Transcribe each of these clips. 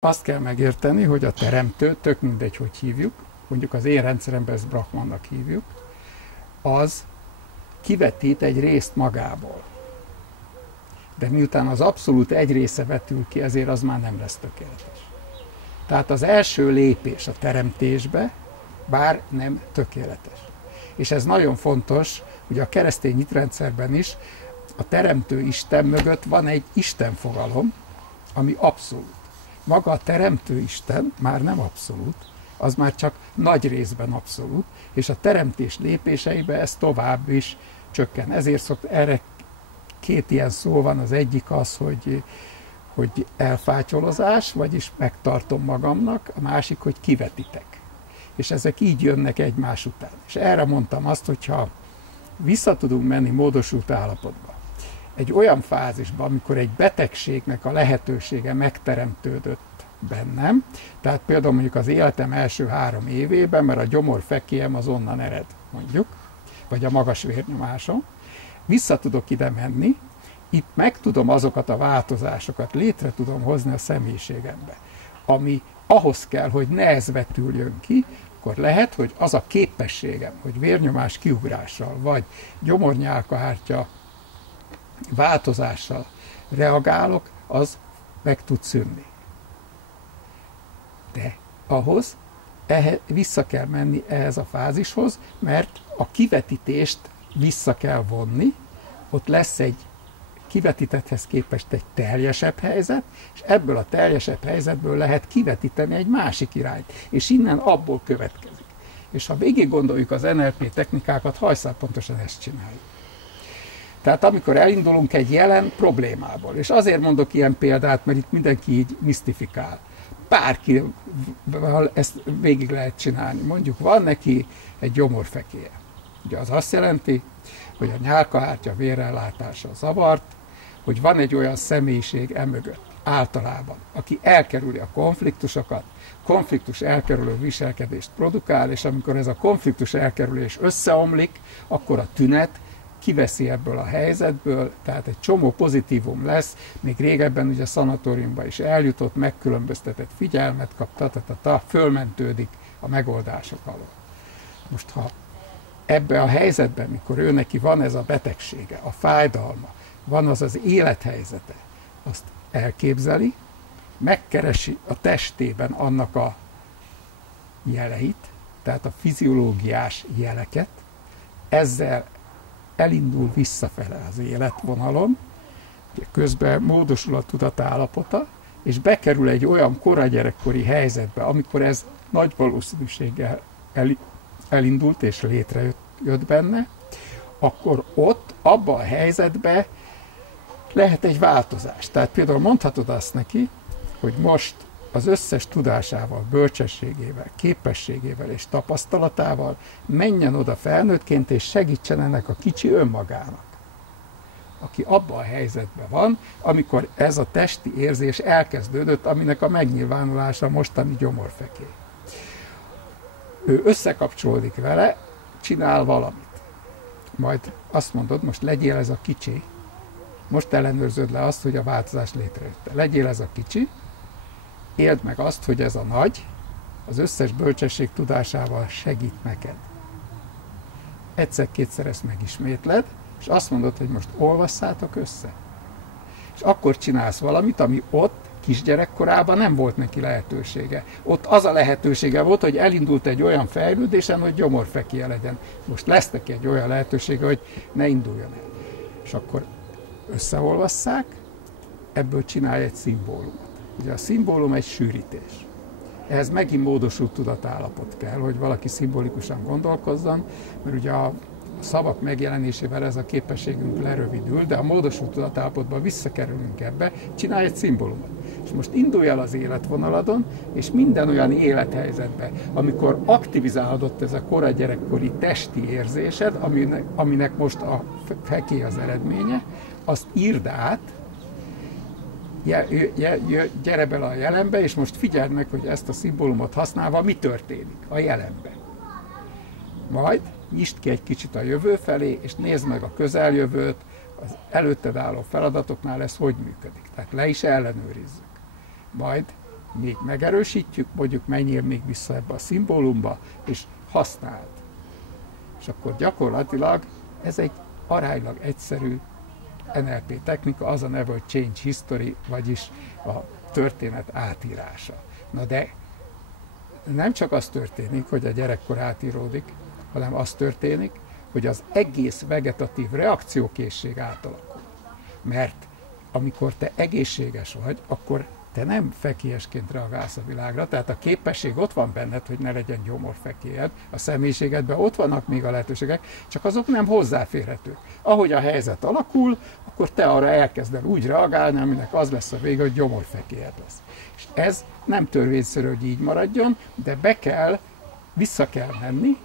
Azt kell megérteni, hogy a teremtő, tök mindegy, hogy hívjuk, mondjuk az én rendszeremben ezt Brahmannak hívjuk, az kivetít egy részt magából. De miután az abszolút egy része vetül ki, ezért az már nem lesz tökéletes. Tehát az első lépés a teremtésbe, bár nem tökéletes. És ez nagyon fontos, hogy a keresztény hitrendszerben is a teremtő Isten mögött van egy Isten fogalom, ami abszolút. Maga a teremtő Isten már nem abszolút, az már csak nagy részben abszolút, és a teremtés lépéseiben ez tovább is csökken. Ezért erre két ilyen szó van, az egyik az, hogy elfátyolozás, vagyis megtartom magamnak, a másik, hogy kivetitek. És ezek így jönnek egymás után. És erre mondtam azt, hogyha vissza tudunk menni módosult állapotba, egy olyan fázisban, amikor egy betegségnek a lehetősége megteremtődött bennem, tehát például mondjuk az életem első 3 évében, mert a gyomorfekélyem az onnan ered, mondjuk, vagy a magas vérnyomásom, vissza tudok ide menni, itt meg tudom azokat a változásokat, létre tudom hozni a személyiségembe, ami ahhoz kell, hogy ne ez vetüljön ki, akkor lehet, hogy az a képességem, hogy vérnyomás kiugrással, vagy gyomornyálkahártya változással reagálok, az meg tud szűnni. De ahhoz vissza kell menni ehhez a fázishoz, mert a kivetítést vissza kell vonni, ott lesz egy kivetítetthez képest egy teljesebb helyzet, és ebből a teljesebb helyzetből lehet kivetíteni egy másik irányt, és innen abból következik. És ha végig gondoljuk az NLP technikákat, hajszál pontosan ezt csináljuk. Tehát amikor elindulunk egy jelen problémából, és azért mondok ilyen példát, mert itt mindenki így misztifikál. Bárkivel ezt végig lehet csinálni. Mondjuk van neki egy gyomorfekélye. Ugye az azt jelenti, hogy a nyálkahártya vérellátása zavart, hogy van egy olyan személyiség emögött általában, aki elkerüli a konfliktusokat, konfliktus elkerülő viselkedést produkál, és amikor ez a konfliktus elkerülés összeomlik, akkor a tünet kiveszi ebből a helyzetből, tehát egy csomó pozitívum lesz, még régebben ugye szanatóriumban is eljutott, megkülönböztetett figyelmet kap, fölmentődik a megoldások alól. Most ha ebbe a helyzetben, mikor ő neki van ez a betegsége, a fájdalma, van az az élethelyzete, azt elképzeli, megkeresi a testében annak a jeleit, tehát a fiziológiás jeleket, ezzel elindul visszafele az életvonalon, közben módosul a tudatállapota, és bekerül egy olyan koragyerekkori helyzetbe, amikor ez nagy valószínűséggel elindult és létrejött benne, akkor ott, abban a helyzetben lehet egy változás. Tehát például mondhatod azt neki, hogy most az összes tudásával, bölcsességével, képességével és tapasztalatával menjen oda felnőttként, és segítsen ennek a kicsi önmagának, aki abban a helyzetben van, amikor ez a testi érzés elkezdődött, aminek a megnyilvánulása mostani gyomorfekély. Ő összekapcsolódik vele, csinál valamit. Majd azt mondod, most legyél ez a kicsi, most ellenőrzöd le azt, hogy a változás létrejött. Legyél ez a kicsi, éld meg azt, hogy ez a nagy, az összes bölcsesség tudásával segít neked. Egyszer-kétszer ezt megismétled, és azt mondod, hogy most olvasszátok össze. És akkor csinálsz valamit, ami ott kisgyerekkorában nem volt neki lehetősége. Ott az a lehetősége volt, hogy elindult egy olyan fejlődésen, hogy gyomorfekélye legyen. Most lesz neki egy olyan lehetősége, hogy ne induljon el. És akkor összeolvasszák, ebből csinálj egy szimbólumot. Ugye a szimbólum egy sűrítés. Ehhez megint módosult tudatállapot kell, hogy valaki szimbolikusan gondolkozzon, mert ugye a szavak megjelenésével ez a képességünk lerövidül, de a módosult tudatállapotban visszakerülünk ebbe, csinálj egy szimbólumot. És most indulj el az életvonaladon, és minden olyan élethelyzetben, amikor aktivizálódott ez a korai gyerekkori testi érzésed, aminek most a fekély az eredménye, azt írd át, gyere bele a jelenbe, és most figyeld meg, hogy ezt a szimbólumot használva mi történik a jelenben. Majd nyisd ki egy kicsit a jövő felé, és nézd meg a közeljövőt, az előtted álló feladatoknál ez hogy működik. Tehát le is ellenőrizzük. Majd még megerősítjük, mondjuk menjél még vissza ebbe a szimbólumba, és használd. És akkor gyakorlatilag ez egy aránylag egyszerű NLP technika, az a neve, hogy Change History, vagyis a történet átírása. Na de nem csak az történik, hogy a gyerekkor átíródik, hanem az történik, hogy az egész vegetatív reakciókészség átalakul. Mert amikor te egészséges vagy, akkor te nem fekélyesként reagálsz a világra, tehát a képesség ott van benned, hogy ne legyen gyomorfekélyed, a személyiségedben ott vannak még a lehetőségek, csak azok nem hozzáférhetők. Ahogy a helyzet alakul, akkor te arra elkezded úgy reagálni, aminek az lesz a vége, hogy gyomorfekélyed lesz. És ez nem törvényszerű, hogy így maradjon, de vissza kell menni,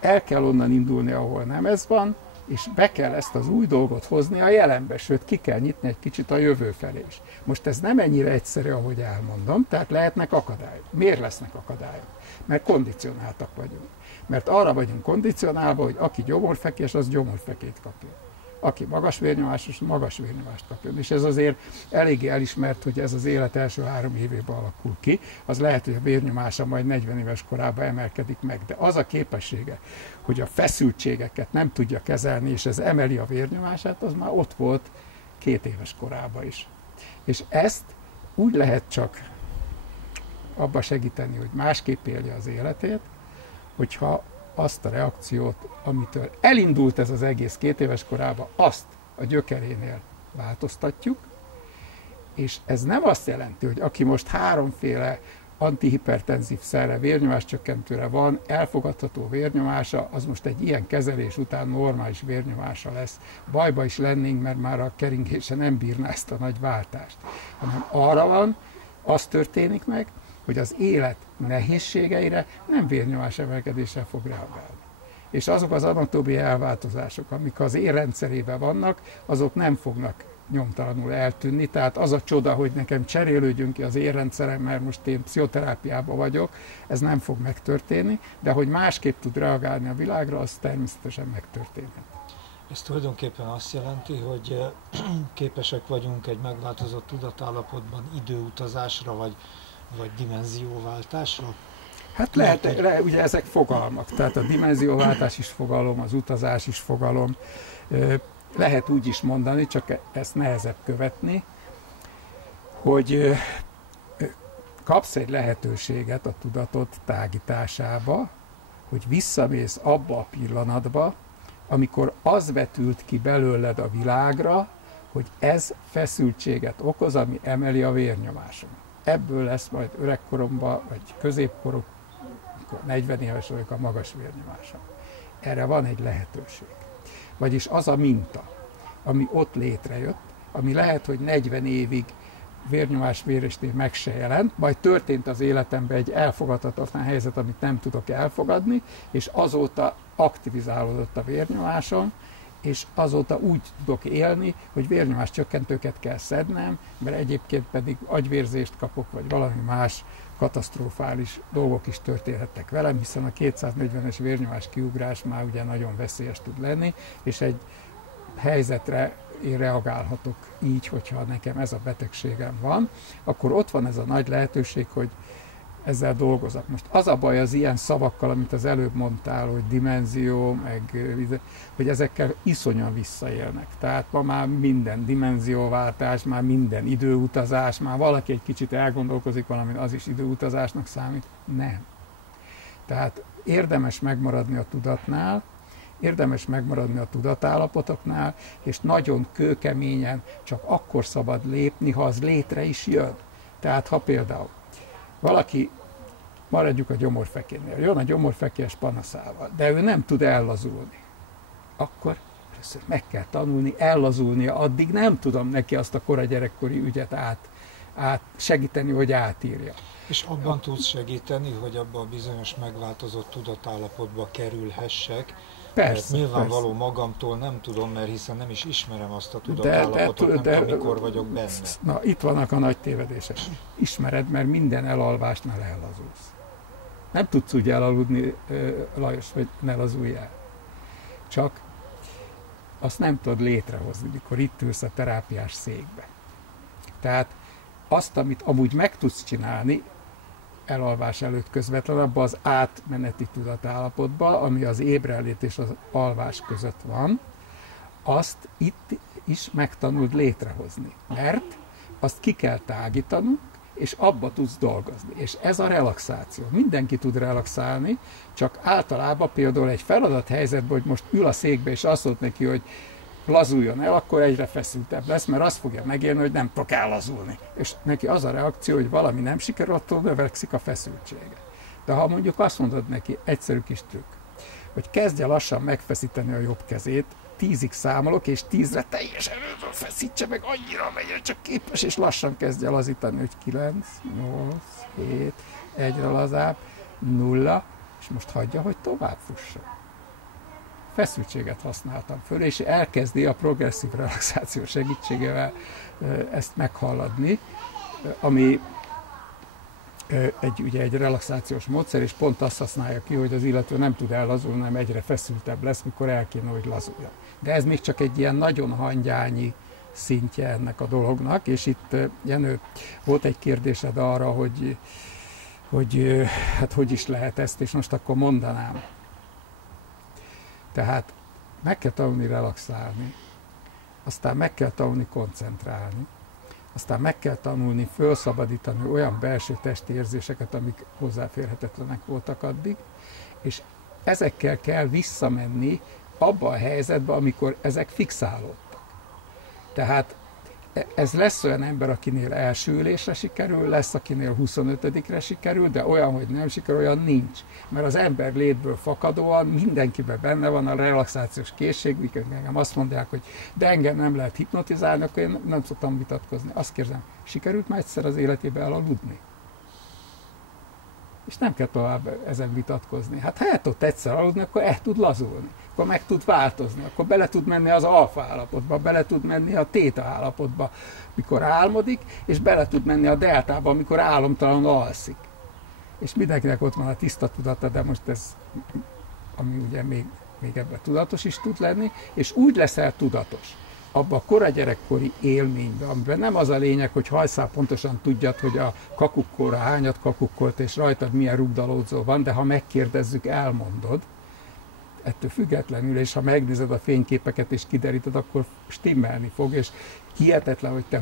el kell onnan indulni, ahol nem ez van, és be kell ezt az új dolgot hozni a jelenbe, sőt ki kell nyitni egy kicsit a jövő felé is. Most ez nem ennyire egyszerű, ahogy elmondom, tehát lehetnek akadályok. Miért lesznek akadályok? Mert kondicionáltak vagyunk. Mert arra vagyunk kondicionálva, hogy aki gyomorfekés, az gyomorfekét kapja. Aki magas vérnyomásos, magas vérnyomást kapjon. És ez azért eléggé elismert, hogy ez az élet első 3 évében alakul ki. Az lehet, hogy a vérnyomása majd 40 éves korában emelkedik meg, de az a képessége, hogy a feszültségeket nem tudja kezelni, és ez emeli a vérnyomását, az már ott volt 2 éves korában is. És ezt úgy lehet csak abba segíteni, hogy másképp élje az életét, hogyha azt a reakciót, amitől elindult ez az egész 2 éves korában, azt a gyökerénél változtatjuk, és ez nem azt jelenti, hogy aki most 3 antihipertenzív szerre, vérnyomáscsökkentőre van, elfogadható vérnyomása, az most egy ilyen kezelés után normális vérnyomása lesz. Bajba is lennénk, mert már a keringése nem bírná ezt a nagy váltást. Hanem arra van, az történik meg, hogy az élet nehézségeire nem vérnyomás emelkedéssel fog reagálni. És azok az anatómiai elváltozások, amik az érrendszerében vannak, azok nem fognak nyomtalanul eltűnni. Tehát az a csoda, hogy nekem cserélődjön ki az érrendszerem, mert most én pszichoterápiában vagyok, ez nem fog megtörténni, de hogy másképp tud reagálni a világra, az természetesen megtörténhet. Ez tulajdonképpen azt jelenti, hogy képesek vagyunk egy megváltozott tudatállapotban időutazásra, vagy dimenzióváltásra? Hát lehet, ugye ezek fogalmak, tehát a dimenzióváltás is fogalom, az utazás is fogalom. Lehet úgy is mondani, csak ezt nehezebb követni, hogy kapsz egy lehetőséget a tudatod tágításába, hogy visszamész abba a pillanatba, amikor az vetült ki belőled a világra, hogy ez feszültséget okoz, ami emeli a vérnyomásom. Ebből lesz majd öregkoromban, vagy középkorok, amikor 40 éves vagyok, a magas vérnyomásom. Erre van egy lehetőség. Vagyis az a minta, ami ott létrejött, ami lehet, hogy 40 évig vérnyomás-vérésnél meg se jelent, majd történt az életemben egy elfogadhatatlan helyzet, amit nem tudok elfogadni, és azóta aktivizálódott a vérnyomásom, és azóta úgy tudok élni, hogy vérnyomás csökkentőket kell szednem, mert egyébként pedig agyvérzést kapok, vagy valami más katasztrofális dolgok is történhettek velem, hiszen a 240-es vérnyomás kiugrás már ugye nagyon veszélyes tud lenni, és egy helyzetre én reagálhatok így, hogyha nekem ez a betegségem van, akkor ott van ez a nagy lehetőség, hogy ezzel dolgozok. Most az a baj az ilyen szavakkal, amit az előbb mondtál, hogy dimenzió, hogy ezekkel iszonyan visszaélnek. Tehát ma már minden dimenzióváltás, már minden időutazás, már valaki egy kicsit elgondolkozik valamin, az is időutazásnak számít. Nem. Tehát érdemes megmaradni a tudatnál, érdemes megmaradni a tudatállapotoknál, és nagyon kőkeményen csak akkor szabad lépni, ha az létre is jön. Tehát ha például valaki, maradjuk a gyomorfekénél, jön a gyomorfekélyes panaszával, de ő nem tud ellazulni, akkor először meg kell tanulni ellazulnia, addig nem tudom neki azt a kora gyerekkori ügyet segíteni, hogy átírja. És abban tudsz segíteni, hogy abban a bizonyos megváltozott tudatállapotba kerülhessek. Persze, nyilvánvaló persze. Magamtól nem tudom, mert hiszen nem is ismerem azt a tudatállapotot, nem tudom, mikor vagyok benne. Na, itt vannak a nagy tévedések. Ismered, mert minden elalvásnál ellazulsz. Nem tudsz úgy elaludni, Lajos, hogy ne lazulj el. Csak azt nem tudod létrehozni, mikor itt ülsz a terápiás székbe. Tehát azt, amit amúgy meg tudsz csinálni, elalvás előtt közvetlen, abban az átmeneti tudatállapotban, ami az ébrenlét és az alvás között van, azt itt is megtanuld létrehozni. Mert azt ki kell tágítanunk, és abba tudsz dolgozni. És ez a relaxáció. Mindenki tud relaxálni, csak általában például egy feladathelyzetben, hogy most ül a székbe, és azt mondod neki, hogy lazuljon el, akkor egyre feszültebb lesz, mert azt fogja megélni, hogy nem tudok ellazulni. És neki az a reakció, hogy valami nem sikerül, attól növekszik a feszültsége. De ha mondjuk azt mondod neki, egyszerű kis trükk, hogy kezdje lassan megfeszíteni a jobb kezét, 10-ig számolok, és 10-re teljes erőből feszítse meg annyira, amennyire csak képes, és lassan kezdje lazítani, hogy 9, 8, 7, egyre lazább, 0, és most hagyja, hogy tovább fusson. Feszültséget használtam föl, és elkezdi a progresszív relaxáció segítségével ezt meghaladni, ami ugye egy relaxációs módszer, és pont azt használja ki, hogy az illető nem tud ellazulni, hanem egyre feszültebb lesz, mikor el kéne, hogy lazuljon. De ez még csak egy ilyen nagyon hangyányi szintje ennek a dolognak, és itt, Jenő, volt egy kérdésed arra, hogy hát hogy is lehet ezt, és most akkor mondanám. Tehát meg kell tanulni relaxálni, aztán meg kell tanulni koncentrálni, aztán meg kell tanulni felszabadítani olyan belső testi érzéseket, amik hozzáférhetetlenek voltak addig, és ezekkel kell visszamenni abba a helyzetbe, amikor ezek fixálódtak. Tehát ez lesz olyan ember, akinél első ülésre sikerül, lesz, akinél 25-re sikerül, de olyan, hogy nem sikerül, olyan nincs. Mert az ember létből fakadóan mindenkiben benne van a relaxációs készség, mikor engem azt mondják, hogy de engem nem lehet hipnotizálni, akkor én nem szoktam vitatkozni. Azt kérdezem, sikerült már egyszer az életébe elaludni? És nem kell tovább ezen vitatkozni. Hát ha el tud egyszer aludni, akkor el tud lazulni, akkor meg tud változni, akkor bele tud menni az alfa állapotba, bele tud menni a téta állapotba, mikor álmodik, és bele tud menni a deltába, amikor álomtalanul alszik. És mindenkinek ott van a tiszta tudata, de most ez, ami ugye még ebben tudatos is tud lenni, és úgy leszel tudatos abban a kora gyerekkori élményben, amiben nem az a lényeg, hogy hajszál pontosan tudjad, hogy a kakukkóra hányat kakukkolt, és rajtad milyen rugdalódzó van, de ha megkérdezzük, elmondod, ettől függetlenül, és ha megnézed a fényképeket és kideríted, akkor stimmelni fog, és hihetetlen, hogy te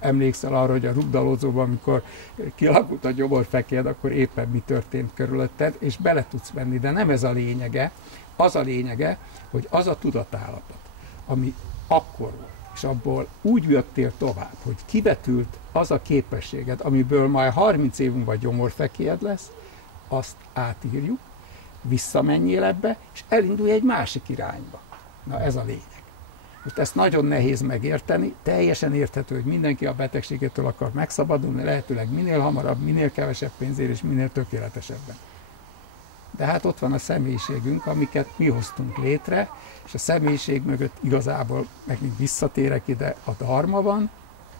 emlékszel arra, hogy a rugdalódzóban, amikor kialakult a gyomorfekélyed, akkor éppen mi történt körülötted, és bele tudsz menni, de nem ez a lényege. Az a lényege, hogy az a tudatállapot, ami akkor volt, és abból úgy jöttél tovább, hogy kivetült az a képességed, amiből majd 30 év múlva gyomorfekélyed lesz, azt átírjuk, visszamenjél ebbe, és elindulj egy másik irányba. Na ez a lényeg. Most ezt nagyon nehéz megérteni, teljesen érthető, hogy mindenki a betegségétől akar megszabadulni, lehetőleg minél hamarabb, minél kevesebb pénzért és minél tökéletesebben. De hát ott van a személyiségünk, amiket mi hoztunk létre, és a személyiség mögött igazából megint visszatérek ide, a dharma van,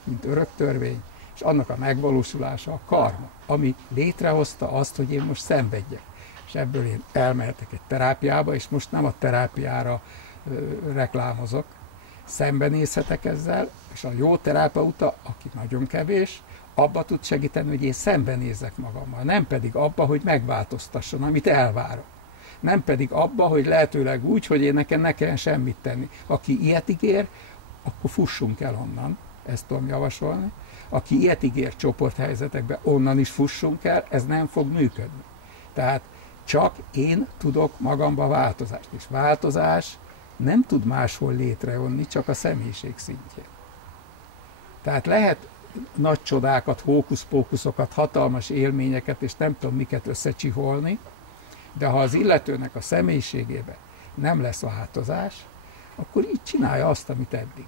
mint örök törvény, és annak a megvalósulása a karma, ami létrehozta azt, hogy én most szenvedjek. És ebből én elmehetek egy terápiába, és most nem a terápiára reklámozok, szembenézhetek ezzel, és a jó terapeuta, aki nagyon kevés, abba tud segíteni, hogy én szembenézzek magammal, nem pedig abba, hogy megváltoztasson, amit elvárok. Nem pedig abba, hogy lehetőleg úgy, hogy én nekem ne kelljen semmit tenni. Aki ilyet ígér, akkor fussunk el onnan, ezt tudom javasolni. Aki ilyet ígér csoporthelyzetekben, onnan is fussunk el, ez nem fog működni. Tehát csak én tudok magamba változást, és változás nem tud máshol létrejönni, csak a személyiség szintjén. Tehát lehet nagy csodákat, hókusz-pókuszokat, hatalmas élményeket, és nem tudom miket összecsiholni, de ha az illetőnek a személyiségében nem lesz változás, akkor így csinálja azt, amit eddig.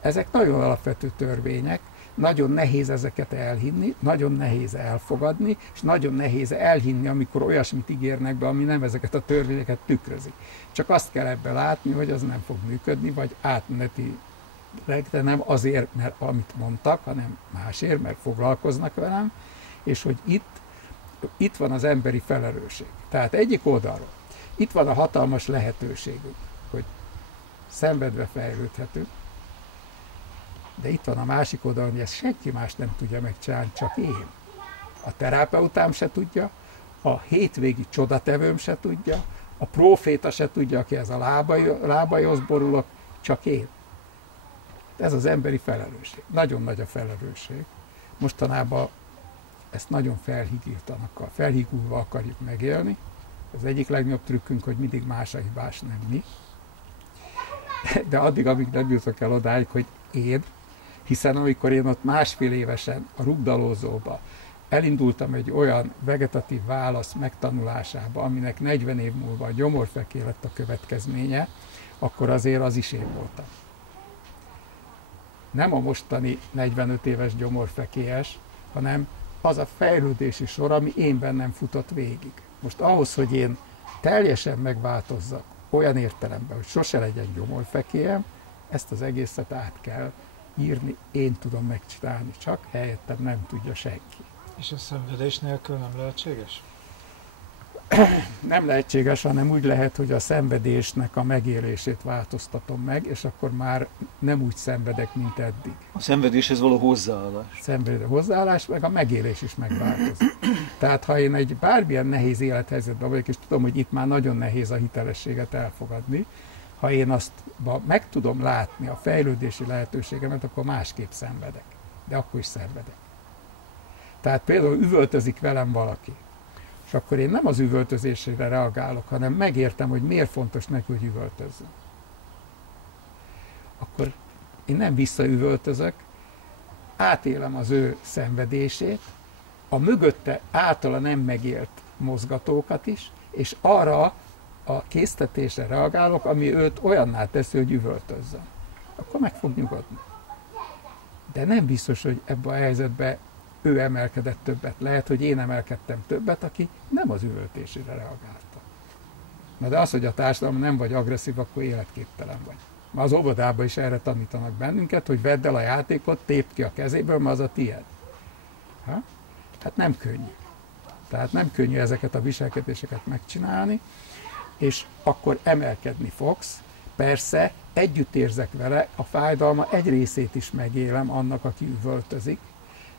Ezek nagyon alapvető törvények, nagyon nehéz ezeket elhinni, nagyon nehéz elfogadni, és nagyon nehéz elhinni, amikor olyasmit ígérnek be, ami nem ezeket a törvényeket tükrözi. Csak azt kell ebbe látni, hogy az nem fog működni, vagy átmeneti, de nem azért, mert amit mondtak, hanem másért, mert foglalkoznak velem, és hogy itt van az emberi felelősség. Tehát egyik oldalról itt van a hatalmas lehetőségünk, hogy szenvedve fejlődhetünk, De itt van a másik oldalon, hogy ezt senki más nem tudja megcsinálni, csak én. A terapeutám se tudja, a hétvégi csodatevőm se tudja, a próféta se tudja, aki ez a lábaihoz borulok, csak én. Ez az emberi felelősség. Nagyon nagy a felelősség. Mostanában ezt nagyon felhígulva akarjuk megélni. Az egyik legnagyobb trükkünk, hogy mindig más a hibás, nem mi. De addig, amíg nem jutok el odáig, hogy én, hiszen amikor én ott másfél évesen a rugdalózóba elindultam egy olyan vegetatív válasz megtanulásába, aminek 40 év múlva a gyomorfeké lett a következménye, akkor azért az is én voltam. Nem a mostani 45 éves gyomorfekélyes, hanem az a fejlődési sor, ami én bennem futott végig. Most ahhoz, hogy én teljesen megváltozzak, olyan értelemben, hogy sose legyen gyomorfekélyem, ezt az egészet át kell írni, én tudom megcsinálni, csak helyettem nem tudja senki. És a szenvedés nélkül nem lehetséges? Nem lehetséges, hanem úgy lehet, hogy a szenvedésnek a megélését változtatom meg, és akkor már nem úgy szenvedek, mint eddig. A szenvedéshez való hozzáállás. Szenvedő hozzáállás, meg a megélés is megváltozik. Tehát ha én egy bármilyen nehéz élethelyzetben vagyok, és tudom, hogy itt már nagyon nehéz a hitelességet elfogadni, ha én azt meg tudom látni a fejlődési lehetőségemet, akkor másképp szenvedek. De akkor is szenvedek. Tehát például üvöltözik velem valaki, és akkor én nem az üvöltözésére reagálok, hanem megértem, hogy miért fontos neki, hogy üvöltözzön. Akkor én nem visszaüvöltözök, átélem az ő szenvedését, a mögötte általa nem megélt mozgatókat is, és arra a késztetésre reagálok, ami őt olyanná teszi, hogy üvöltözzön. Akkor meg fog nyugodni. De nem biztos, hogy ebben a helyzetben ő emelkedett többet. Lehet, hogy én emelkedtem többet, aki nem az üvöltésére reagálta. Na de az, hogy a társadalom nem vagy agresszív, akkor életképtelen vagy. Már az óvodában is erre tanítanak bennünket, hogy vedd el a játékot, tépd ki a kezéből, mert az a tied. Hát nem könnyű. Tehát nem könnyű ezeket a viselkedéseket megcsinálni, és akkor emelkedni fogsz. Persze, együtt érzek vele, a fájdalma egy részét is megélem annak, aki üvöltözik,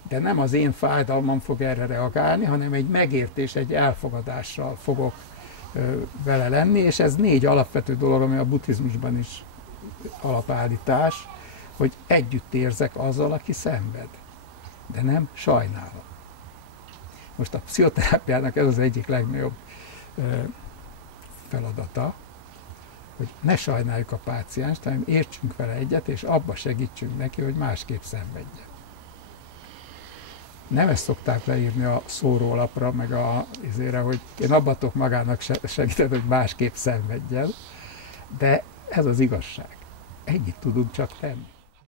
de nem az én fájdalmam fog erre reagálni, hanem egy megértés, egy elfogadással fogok vele lenni, és ez 4 alapvető dolog, ami a buddhizmusban is alapállítás, hogy együtt érzek azzal, aki szenved, de nem sajnálom. Most a pszichoterápiának ez az egyik legnagyobb feladata, hogy ne sajnáljuk a pácienst, hanem értsünk vele egyet, és abba segítsünk neki, hogy másképp szenvedjen. Nem ezt szokták leírni a szórólapra, meg azért, hogy én abba tudok magának segíteni, hogy másképp szenvedjen, de ez az igazság. Ennyit tudunk csak tenni.